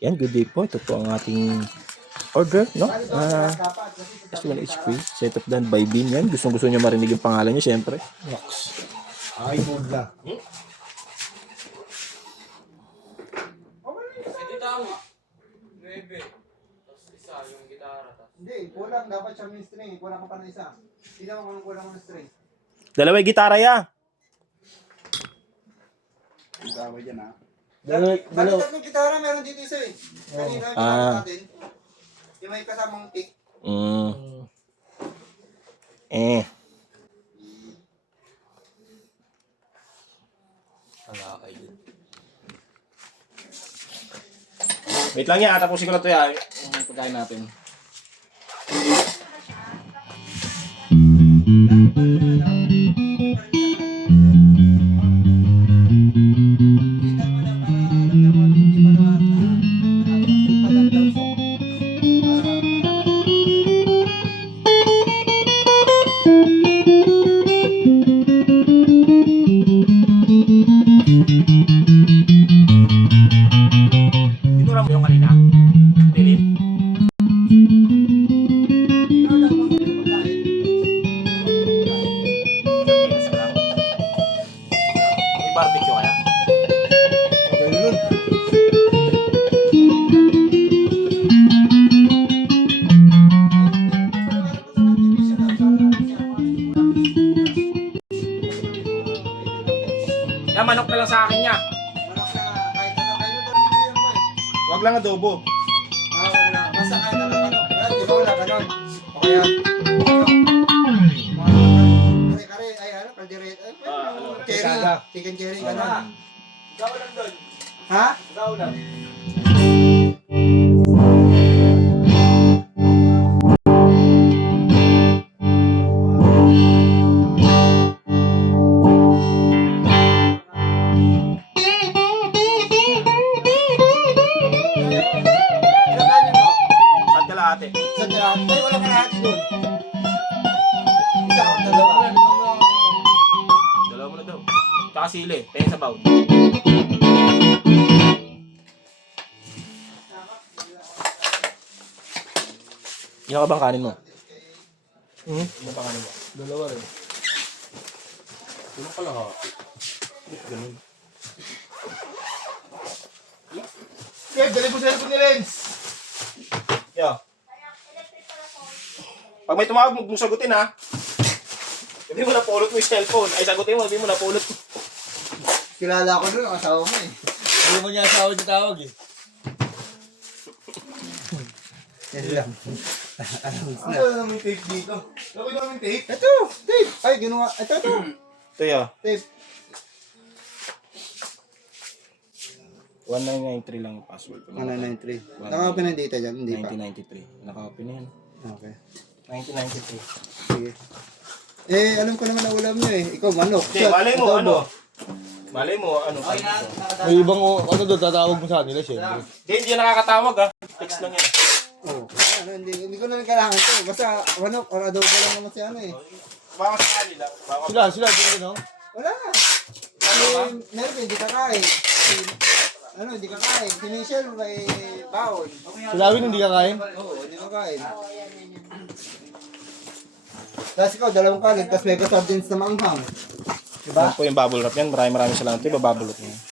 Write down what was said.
Yan, good day po. Ito po ang ating order, no? S1 HP, setup done by Beam. Yan, gusto nyo marinig yung pangalan nyo, syempre. Nox. Ay, Budla. Hindi, kulang. Dapat siya may string. Kulang ka pa ng isa. Tingnan mo kung kulang mo ng string. Dalaway gitara ya. Daway dyan, ha? Dalawa. Tatlong gitara, meron dito isa eh. Kanina, yung natin. Yung may kasamang pick. Wait lang yan, tapusin ko na ito yan. Yung pagkain natin. Tinura mo yung kanina? Pilit? Pilas ka lang. May barbecue kaya? Ganun. Yan, manok na lang sa akin niya. Manok na, kahit ano, kahit ano bibigyan mo eh. Huwag lang adobo. Wala. Basta kahit ano, di ba wala ganon? O kaya, kare-kare, ay ano, kaldereta, ay, cherry, Pisada. chicken cherry, ganon. Ha? Ilakanin mo. Saan ka lahat eh? Sa dyan. Ay, wala ka lahat doon. Isa o dalawa. Dalawa mo na daw. Tsaka sili. Tayo sa baw. Ilan ka bang kanin mo? Ilan pa kanin mo? Dalawa rin. Tulong ka lang, ha? Ganun. Kev, dali mo sa cellphone ni Lens. Yeah. Pag may tumawag, huwag mong sagutin ha. Hindi mo napulot mo yung cellphone. Ay, sagutin mo, hindi mo napulot. Kilala ko doon, ang asawa mo eh. Hindi mo niya asawa niya tawag, eh. Yan lang. Ano naman yung tape dito? Laki naman yung tape. Ito, tape. Ay, ginawa. Ito. Ito ya. Tape. 1993 lang yung password ko. 193. Naka-open na data dyan, hindi pa. 1993. Naka-open na yan. Okay. 1993. Sige. Eh, alam ko naman ang ulam nyo eh. Ikaw, manok. Hindi, malay mo, ano? Malay mo, ano? May ibang, ano doon, tatawag mo sa kanila, syempre. Hindi yan nakakatawag ha. Text lang yan. Oh, ano, hindi ko na kailangan to. Basta manok or adobo lang naman si ano eh. Baka sakali lang. Baka Sila, di ba, no? Wala. Melvin, hindi kakain. Hindi kakain. Si Michelle may baon. Sila Win, hindi ka kain? Oo, hindi kakain. Tapos ikaw, dalawang kanin, tapos may kasabdins na maanghang. Diba? Yan po yung bubble wrap yan. Maraming salamat. Ito yung bababulot niya.